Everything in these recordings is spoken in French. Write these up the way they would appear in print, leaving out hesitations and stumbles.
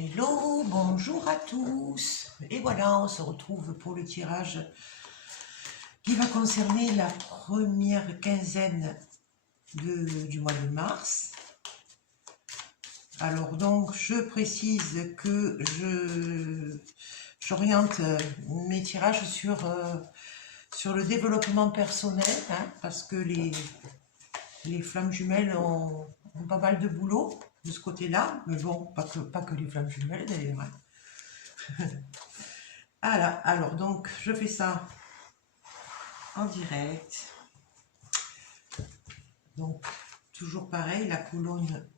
Hello, bonjour à tous. Et voilà, on se retrouve pour le tirage qui va concerner la première quinzaine du mois de mars. Alors donc, je précise que j'oriente mes tirages sur le développement personnel, hein, parce que les flammes jumelles ont pas mal de boulot de ce côté-là, mais bon, pas que les flammes jumelles d'ailleurs. Voilà, alors donc je fais ça en direct. Donc toujours pareil, la colonne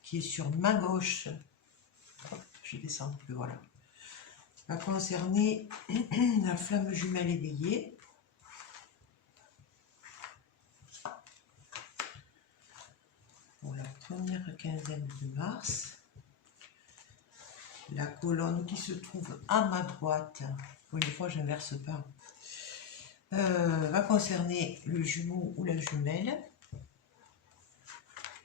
qui est sur ma gauche, je descends un peu, voilà, va concerner la flamme jumelle éveillée. Pour la première quinzaine de mars, la colonne qui se trouve à ma droite, pour une fois je n'inverse pas, va concerner le jumeau ou la jumelle.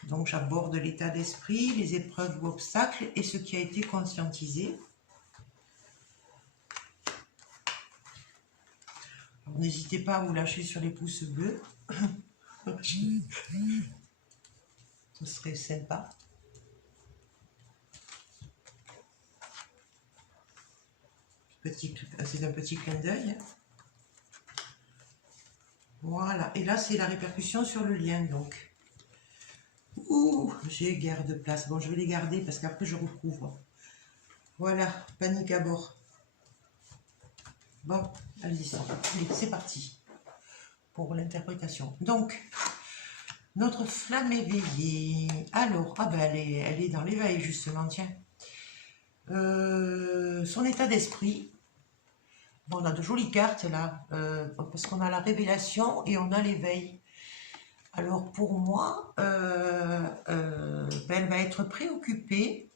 Donc j'aborde l'état d'esprit, les épreuves ou obstacles et ce qui a été conscientisé. N'hésitez pas à vous lâcher sur les pouces bleus. Ce serait sympa. C'est un petit clin d'œil. Voilà, et là c'est la répercussion sur le lien donc. Ouh, j'ai guère de place. Bon, je vais les garder parce qu'après je recouvre. Voilà, panique à bord. Bon, allez-y, c'est parti pour l'interprétation. Donc, notre flamme éveillée. Alors, ah ben elle est dans l'éveil justement, tiens. Son état d'esprit. Bon, on a de jolies cartes là, parce qu'on a la révélation et on a l'éveil. Alors pour moi, elle va être préoccupée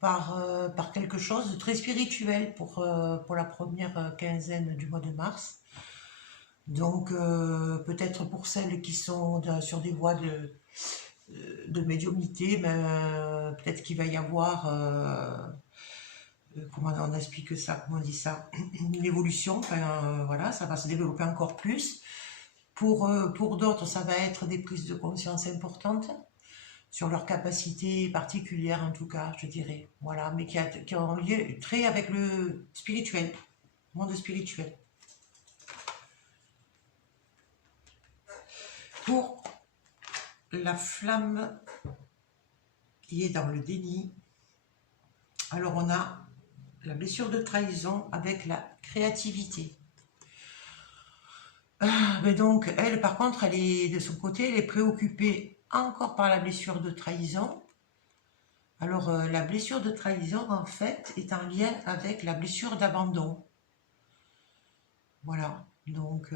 par quelque chose de très spirituel pour la première quinzaine du mois de mars. Donc peut-être pour celles qui sont sur des voies de médiumnité, peut-être qu'il va y avoir, comment on explique ça, comment on dit ça, une évolution, voilà, ça va se développer encore plus. Pour d'autres, ça va être des prises de conscience importantes sur leurs capacités particulières, en tout cas, je dirais. Voilà, mais qui ont lieu très avec le spirituel, le monde spirituel. Pour la flamme qui est dans le déni, alors on a la blessure de trahison avec la créativité. Mais donc, elle, par contre, elle est de son côté, elle est préoccupée encore par la blessure de trahison. Alors, la blessure de trahison, en fait, est en lien avec la blessure d'abandon. Voilà. Donc,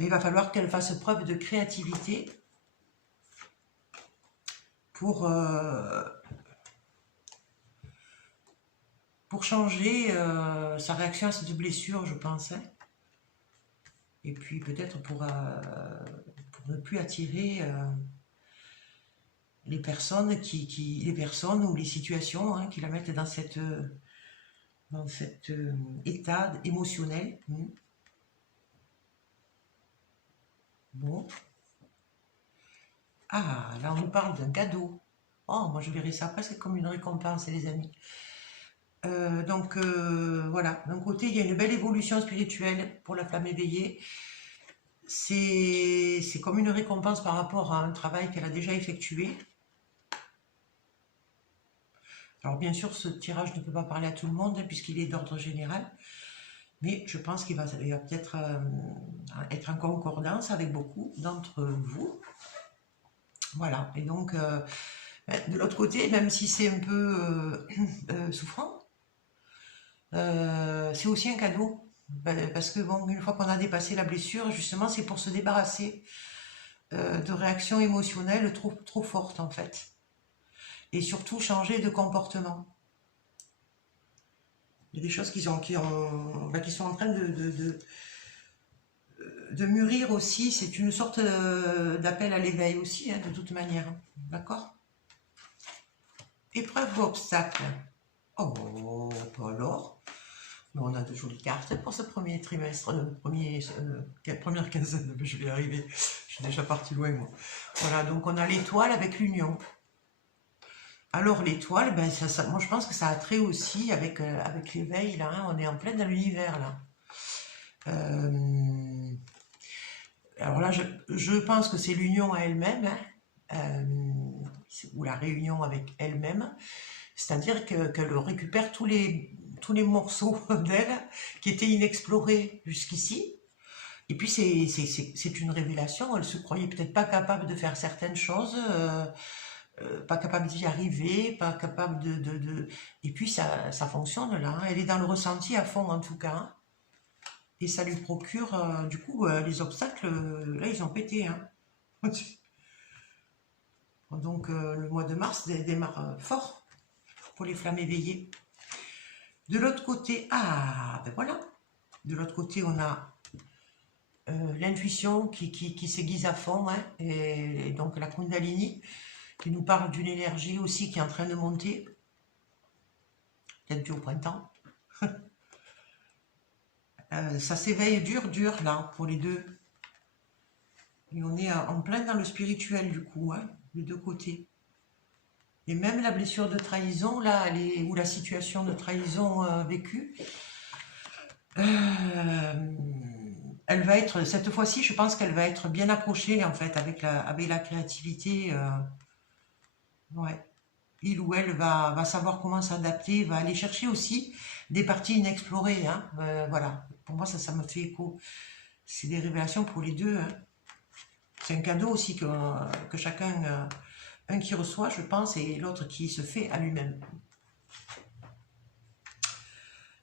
il va falloir qu'elle fasse preuve de créativité pour changer sa réaction à cette blessure, je pense. Hein. Et puis, peut-être pour ne plus attirer... les personnes ou les situations, hein, qui la mettent dans cet état émotionnel. Bon. Ah, là on nous parle d'un cadeau. Oh, moi je verrais ça presque comme une récompense, les amis. Donc voilà, d'un côté il y a une belle évolution spirituelle pour la flamme éveillée. C'est comme une récompense par rapport à un travail qu'elle a déjà effectué. Alors bien sûr, ce tirage ne peut pas parler à tout le monde, hein, puisqu'il est d'ordre général, mais je pense qu'il va peut-être être en concordance avec beaucoup d'entre vous. Voilà, et donc, de l'autre côté, même si c'est un peu souffrant, c'est aussi un cadeau, parce que bon, une fois qu'on a dépassé la blessure, justement, c'est pour se débarrasser de réactions émotionnelles trop fortes, en fait. Et surtout changer de comportement. Il y a des choses qui sont en train de mûrir aussi. C'est une sorte d'appel à l'éveil aussi, hein, de toute manière. D'accord ? épreuve ou obstacle. Oh, pas alors. Mais on a de jolies cartes pour ce premier trimestre, première quinzaine, je vais y arriver, je suis déjà parti loin moi. Voilà, donc on a l'étoile avec l'union. Alors l'étoile, ben, moi je pense que ça a trait aussi avec l'éveil, là, hein, on est en plein dans l'univers là. Alors là, je pense que c'est l'union à elle-même, hein, ou la réunion avec elle-même, c'est-à-dire qu'elle récupère tous les morceaux d'elle qui étaient inexplorés jusqu'ici. Et puis c'est une révélation, elle se croyait peut-être pas capable de faire certaines choses, pas capable d'y arriver, pas capable Et puis ça fonctionne là, hein. Elle est dans le ressenti à fond en tout cas, hein. Et ça lui procure, du coup, les obstacles, là ils ont pété, hein. Donc le mois de mars démarre fort pour les flammes éveillées. De l'autre côté, ah ben voilà, de l'autre côté on a l'intuition qui s'aiguise à fond, hein, et donc la Kundalini qui nous parle d'une énergie aussi qui est en train de monter, peut-être dû au printemps. Ça s'éveille dur là pour les deux. Et on est en plein dans le spirituel du coup, hein, des deux côtés. Et même la blessure de trahison, là, ou la situation de trahison vécue, elle va être, cette fois-ci, je pense qu'elle va être bien approchée en fait avec la créativité. Ouais. Il ou elle va savoir comment s'adapter, va aller chercher aussi des parties inexplorées, hein. Voilà, pour moi ça me fait écho. C'est des révélations pour les deux, hein. C'est un cadeau aussi que chacun, un qui reçoit, je pense, et l'autre qui se fait à lui-même.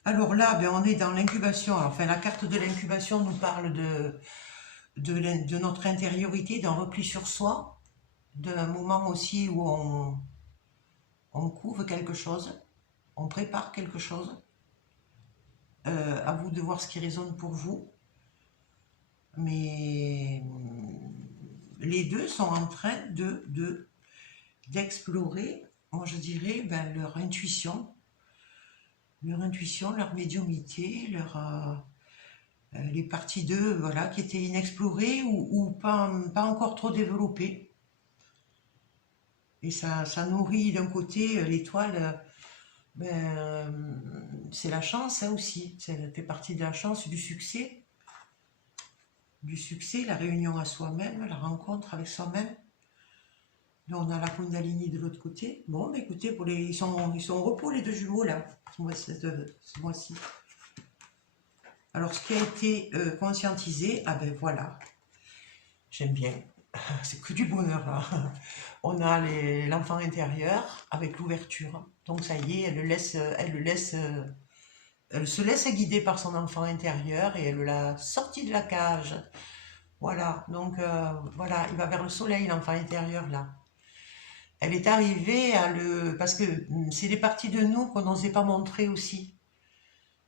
Alors là, ben, on est dans l'incubation. Enfin, la carte de l'incubation nous parle de notre intériorité, d'un repli sur soi, d'un moment aussi où on couve quelque chose, on prépare quelque chose. À vous de voir ce qui résonne pour vous. Mais les deux sont en train d'explorer, moi je dirais, ben, leur intuition, leur médiumnité, les parties d'eux, voilà, qui étaient inexplorées ou pas encore trop développées. Et ça nourrit d'un côté l'étoile, ben, c'est la chance, hein, aussi, ça fait partie de la chance, du succès, la réunion à soi-même, la rencontre avec soi-même. Là, on a la Kundalini de l'autre côté. Bon, bah, écoutez, ils sont au repos, les deux jumeaux, là, ce mois-ci. Alors, ce qui a été conscientisé, ah ben voilà, j'aime bien, c'est que du bonheur, là. On a l'enfant intérieur avec l'ouverture. Donc, ça y est, elle se laisse guider par son enfant intérieur et elle l'a sorti de la cage. Voilà, donc voilà, il va vers le soleil, l'enfant intérieur, là. Elle est arrivée parce que c'est des parties de nous qu'on n'osait pas montrer aussi.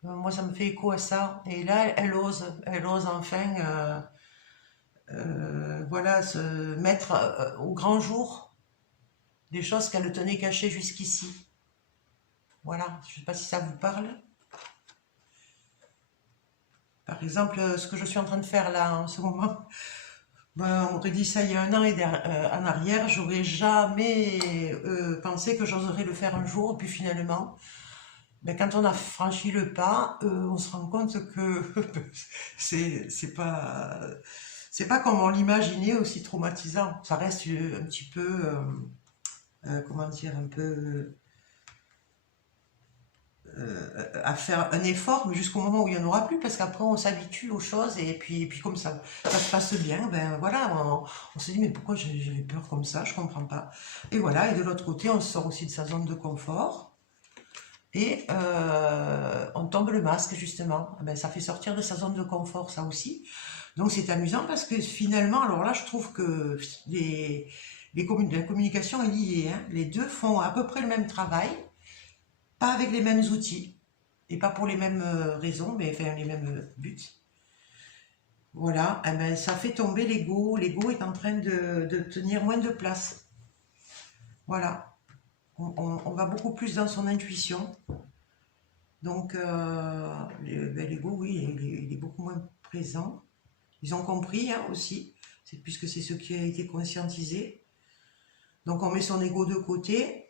Moi, ça me fait écho à ça. Et là, elle ose enfin, voilà, se mettre au grand jour des choses qu'elle tenait cachées jusqu'ici. Voilà, je ne sais pas si ça vous parle. Par exemple, ce que je suis en train de faire là en ce moment, ben, on aurait dit ça il y a un an en arrière, j'aurais jamais pensé que j'oserais le faire un jour, et puis finalement, ben, quand on a franchi le pas, on se rend compte que c'est pas comme on l'imaginait aussi traumatisant. Ça reste un petit peu, comment dire, un peu à faire un effort, mais jusqu'au moment où il n'y en aura plus, parce qu'après on s'habitue aux choses, et puis comme ça se passe bien, ben voilà, on se dit mais pourquoi j'avais peur comme ça, je comprends pas. Et voilà, et de l'autre côté, on sort aussi de sa zone de confort, et on tombe le masque justement. Ben, ça fait sortir de sa zone de confort, ça aussi. Donc c'est amusant parce que finalement, alors là je trouve que la communication est liée, hein. Les deux font à peu près le même travail, pas avec les mêmes outils, et pas pour les mêmes raisons, mais enfin les mêmes buts. Voilà, eh ben, ça fait tomber l'ego. L'ego est en train de tenir moins de place. Voilà. on va beaucoup plus dans son intuition. Donc, l'ego, oui, il est beaucoup moins présent. Ils ont compris hein, aussi, puisque c'est ce qui a été conscientisé. Donc, on met son ego de côté.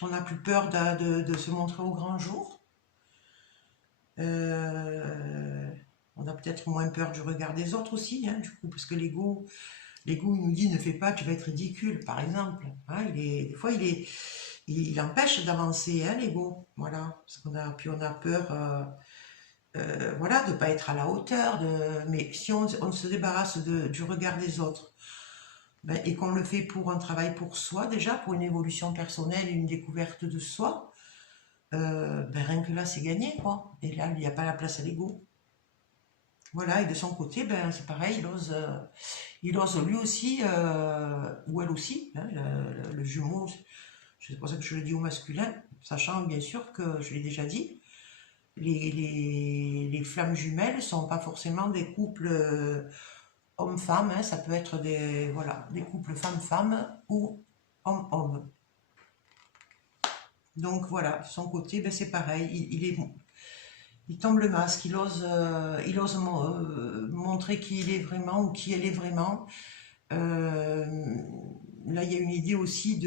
On n'a plus peur de se montrer au grand jour. On a peut-être moins peur du regard des autres aussi, hein, du coup, parce que l'ego, il nous dit ne fais pas, tu vas être ridicule, par exemple. Hein, des fois, il empêche d'avancer, hein, l'ego. Voilà, parce qu'on a peur, voilà, de ne pas être à la hauteur. Mais si on se débarrasse du regard des autres, ben, et qu'on le fait pour un travail pour soi, déjà, pour une évolution personnelle et une découverte de soi, ben, rien que là, c'est gagné, quoi. Et là, il n'y a pas la place à l'ego. Voilà, et de son côté, ben, c'est pareil, il ose lui aussi, ou elle aussi, hein, le jumeau, c'est pour ça que je le dis au masculin, sachant bien sûr que, je l'ai déjà dit, les flammes jumelles ne sont pas forcément des couples homme-femme, hein, ça peut être des couples femme-femme ou homme-homme. Donc voilà, de son côté, ben, c'est pareil, il tombe le masque, il ose montrer qui il est vraiment ou qui elle est vraiment. Là, il y a une idée aussi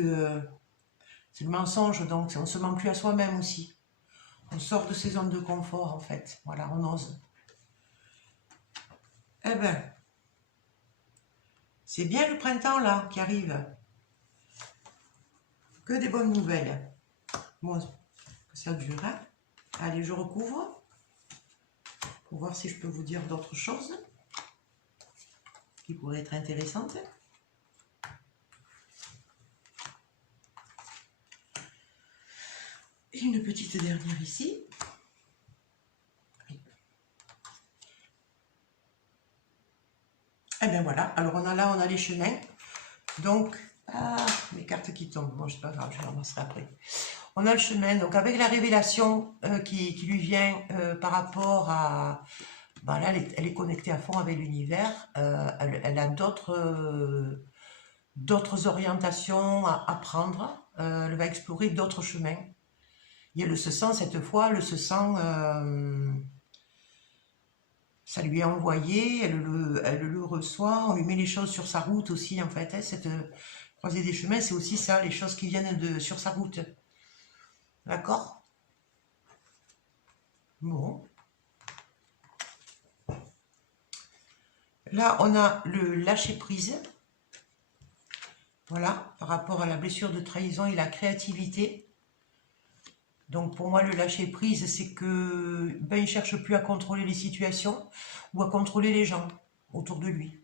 c'est le mensonge, donc on ne se ment plus à soi-même aussi. On sort de ses zones de confort, en fait. Voilà, on ose. Eh ben, c'est bien le printemps, là, qui arrive. Que des bonnes nouvelles. Bon, que ça dure, hein. Allez, je recouvre. Pour voir si je peux vous dire d'autres choses qui pourraient être intéressantes. Et une petite dernière ici. Et bien voilà, alors on a les chemins. Donc, mes cartes qui tombent, bon c'est pas grave, je les ramasserai après. On a le chemin, donc avec la révélation qui lui vient par rapport à... Ben là, elle est connectée à fond avec l'univers, elle a d'autres orientations à prendre, elle va explorer d'autres chemins. Et elle se sent cette fois, elle se sent... ça lui est envoyé, elle le reçoit, on lui met les choses sur sa route aussi en fait, hein, cette croisée des chemins, c'est aussi ça, les choses qui viennent sur sa route. D'accord? Bon. Là, on a le lâcher-prise. Voilà, par rapport à la blessure de trahison et la créativité. Donc pour moi, le lâcher-prise, c'est que ben, il ne cherche plus à contrôler les situations ou à contrôler les gens autour de lui.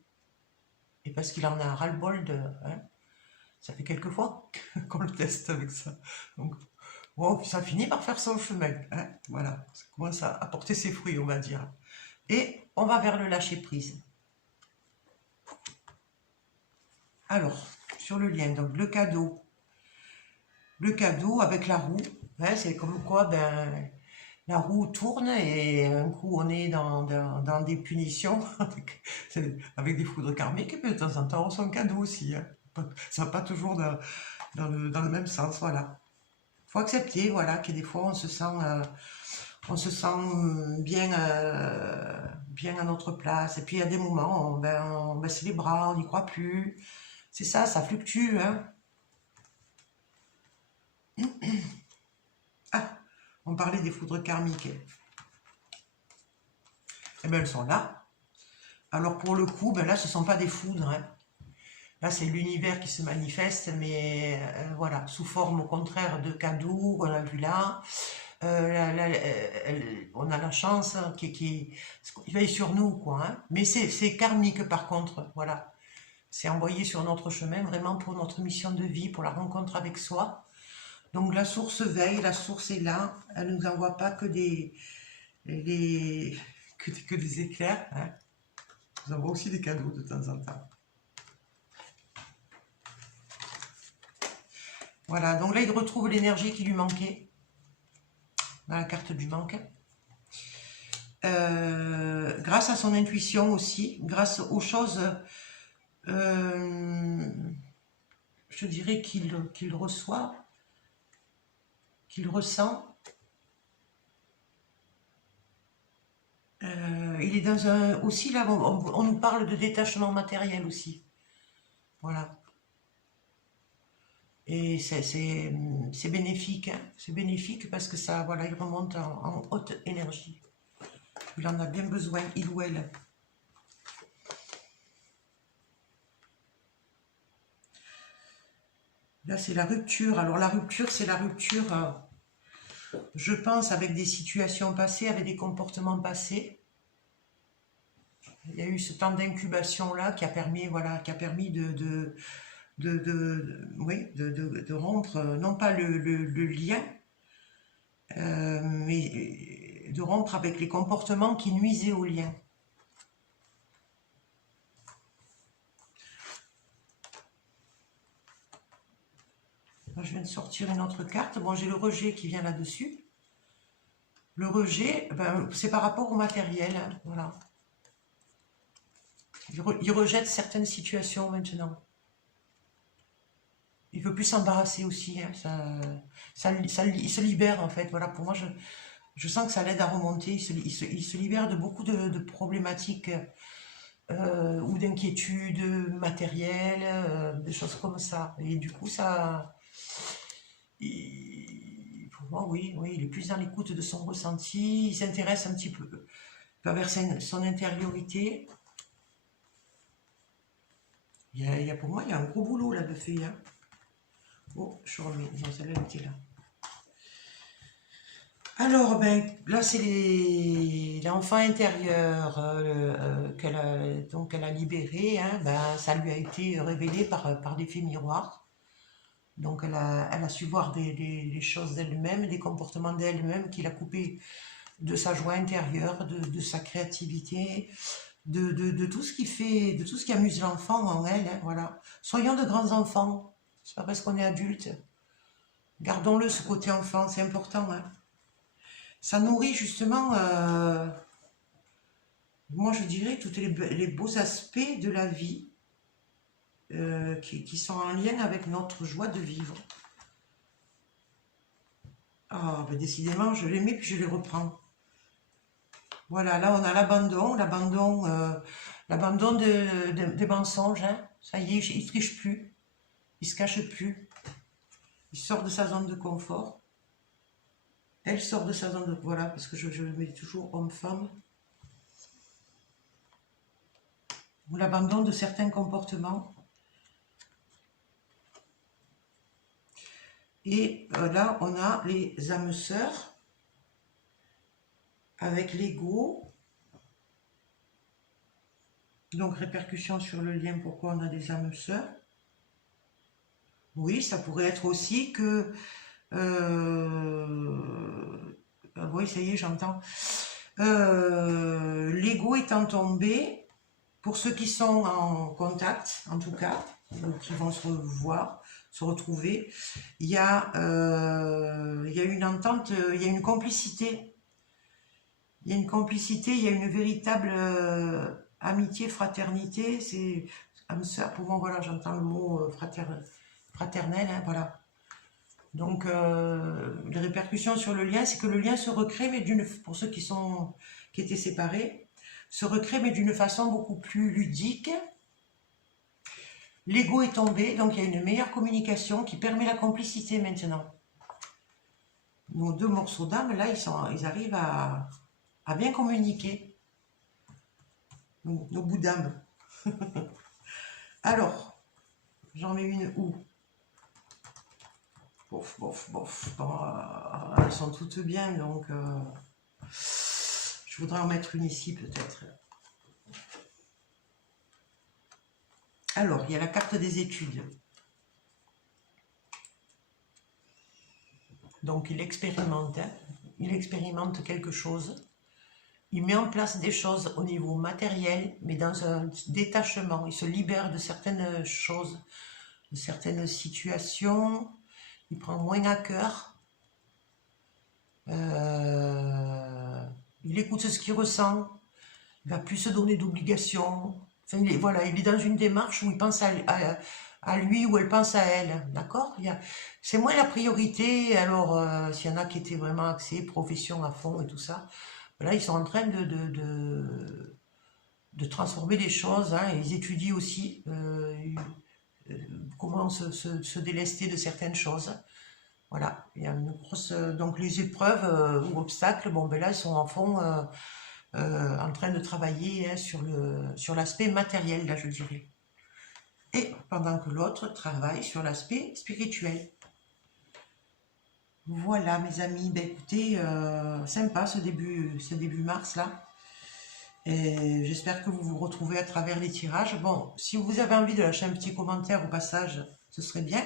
Et parce qu'il en a ras-le-bol de... Hein, ça fait quelques fois qu'on le teste avec ça. Donc, bon, ça finit par faire son chemin. Hein, voilà, ça commence à porter ses fruits, on va dire. Et on va vers le lâcher-prise. Alors, sur le lien, donc le cadeau. Le cadeau avec la roue. Hein, c'est comme quoi, ben, la roue tourne et un coup on est dans des punitions avec des foudres karmiques, mais de temps en temps on sent un cadeau aussi. Hein. Ça va pas toujours dans le même sens, voilà. Il faut accepter, voilà, que des fois on se sent bien, bien à notre place, et puis il y a des moments, on baisse les bras, on n'y croit plus. C'est ça fluctue, hein. Ah, on parlait des foudres karmiques. Eh bien, elles sont là. Alors, pour le coup, ben là, ce ne sont pas des foudres. Hein. Là, c'est l'univers qui se manifeste, mais voilà, sous forme, au contraire, de cadeaux, on a vu là. On a la chance qui veille sur nous, quoi. Hein. Mais c'est karmique, par contre, voilà. C'est envoyé sur notre chemin, vraiment pour notre mission de vie, pour la rencontre avec soi. Donc la source veille, la source est là, elle ne nous envoie pas que des éclairs, hein. Elle nous envoie aussi des cadeaux de temps en temps. Voilà, donc là il retrouve l'énergie qui lui manquait, dans la carte du manque. Grâce à son intuition aussi, grâce aux choses, je dirais qu'il reçoit. qu'il ressent. Il est dans un... Aussi, là, on nous parle de détachement matériel aussi. Voilà. Et c'est bénéfique, hein. C'est bénéfique parce que ça, voilà, il remonte en haute énergie. Il en a bien besoin, il ou elle. Là, c'est la rupture. Alors, la rupture, c'est la rupture, je pense, avec des situations passées, avec des comportements passés. Il y a eu ce temps d'incubation-là qui a permis, voilà, qui a permis oui, de rompre, non pas le lien, mais de rompre avec les comportements qui nuisaient au lien. Là, je viens de sortir une autre carte. Bon, j'ai le rejet qui vient là-dessus. Le rejet, ben, c'est par rapport au matériel, hein, voilà. Il rejette certaines situations maintenant. Il veut plus s'embarrasser aussi, hein, il se libère en fait. Voilà, pour moi, je sens que ça l'aide à remonter. Il se libère de beaucoup de problématiques ou d'inquiétudes matérielles, des choses comme ça. Et du coup, ça... pour moi, oui, il est plus dans l'écoute de son ressenti. Il s'intéresse un petit peu vers son intériorité. Pour moi, il y a un gros boulot là de fait. Hein. Oh, je remets. Non, celle-là, elle était là. Alors, ben, là, c'est l'enfant intérieur qu'elle a libéré. Hein, ben, ça lui a été révélé par des faits miroirs. Donc, elle a su voir des choses d'elle-même, des comportements d'elle-même qu'il a coupé de sa joie intérieure, de sa créativité, de tout ce qui fait, de tout ce qui amuse l'enfant en elle. Hein, voilà. Soyons de grands enfants. C'est pas parce qu'on est adulte. Gardons-le, ce côté enfant, c'est important. Hein. Ça nourrit justement, moi je dirais, tous les beaux aspects de la vie qui sont en lien avec notre joie de vivre. Ah, ben décidément, je les mets puis je les reprends. Voilà, là on a l'abandon des mensonges. Hein. Ça y est, il ne triche plus, il ne se cache plus. Il sort de sa zone de confort. Elle sort de sa zone de... Voilà, parce que je mets toujours homme-femme. Ou l'abandon de certains comportements. Et là, on a les âmes sœurs avec l'ego. Donc, répercussion sur le lien, pourquoi on a des âmes sœurs. Oui, ça pourrait être aussi que... oui, ça y est, j'entends. L'ego étant tombé, pour ceux qui sont en contact, en tout cas, ou qui vont se revoir, se retrouver, il y a une entente, il y a une complicité. Il y a une complicité, il y a une véritable amitié, fraternité. C'est âme sœur, pour moi, voilà, j'entends le mot fraternel, hein, voilà. Donc, les répercussions sur le lien, c'est que le lien se recrée, mais pour ceux qui étaient séparés, se recrée, mais d'une façon beaucoup plus ludique. L'ego est tombé, donc il y a une meilleure communication qui permet la complicité maintenant. Nos deux morceaux d'âme, là, ils arrivent à bien communiquer. Nos bouts d'âme. Alors, j'en mets une où? Bof, bof, bof. Elles sont toutes bien, donc je voudrais en mettre une ici peut-être. Alors, il y a la carte des études. Donc, il expérimente quelque chose. Il met en place des choses au niveau matériel, mais dans un détachement. Il se libère de certaines choses, de certaines situations. Il prend moins à cœur. Il écoute ce qu'il ressent. Il ne va plus se donner d'obligations. Enfin, il est dans une démarche où il pense à lui ou elle pense à elle, d'accord? C'est moins la priorité, alors s'il y en a qui étaient vraiment axés, profession à fond et tout ça, là ils sont en train de transformer les choses, hein, et ils étudient aussi comment se délester de certaines choses. Voilà, il y a une grosse. Donc les épreuves ou obstacles, bon ben là ils sont en fond en train de travailler, hein, sur l'aspect matériel, là je dirais. Et pendant que l'autre travaille sur l'aspect spirituel. Voilà mes amis, ben écoutez, sympa ce début mars là. Et j'espère que vous vous retrouvez à travers les tirages. Bon, si vous avez envie de lâcher un petit commentaire au passage, ce serait bien.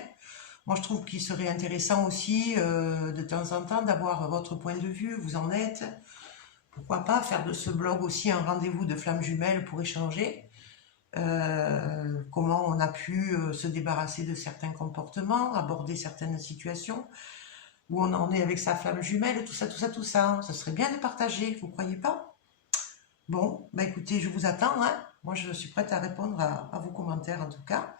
Moi, je trouve qu'il serait intéressant aussi, de temps en temps, d'avoir votre point de vue, vous en êtes. Pourquoi pas faire de ce blog aussi un rendez-vous de flammes jumelles pour échanger. Comment on a pu se débarrasser de certains comportements, aborder certaines situations, où on en est avec sa flamme jumelle, tout ça, tout ça, tout ça. Hein. Ça serait bien de partager, vous croyez pas? Bon, bah écoutez, je vous attends, hein. Moi, je suis prête à répondre à vos commentaires en tout cas.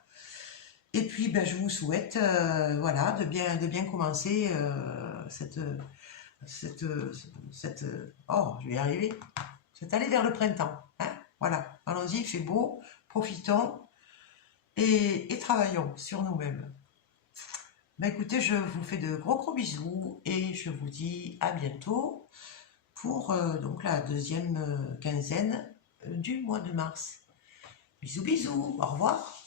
Et puis, ben, je vous souhaite, voilà, de bien commencer cette, oh, je vais y arriver, cette allée vers le printemps, hein. Voilà, allons-y, il fait beau, profitons et travaillons sur nous-mêmes. Ben, écoutez, je vous fais de gros gros bisous et je vous dis à bientôt pour donc la deuxième quinzaine du mois de mars. Bisous bisous, au revoir.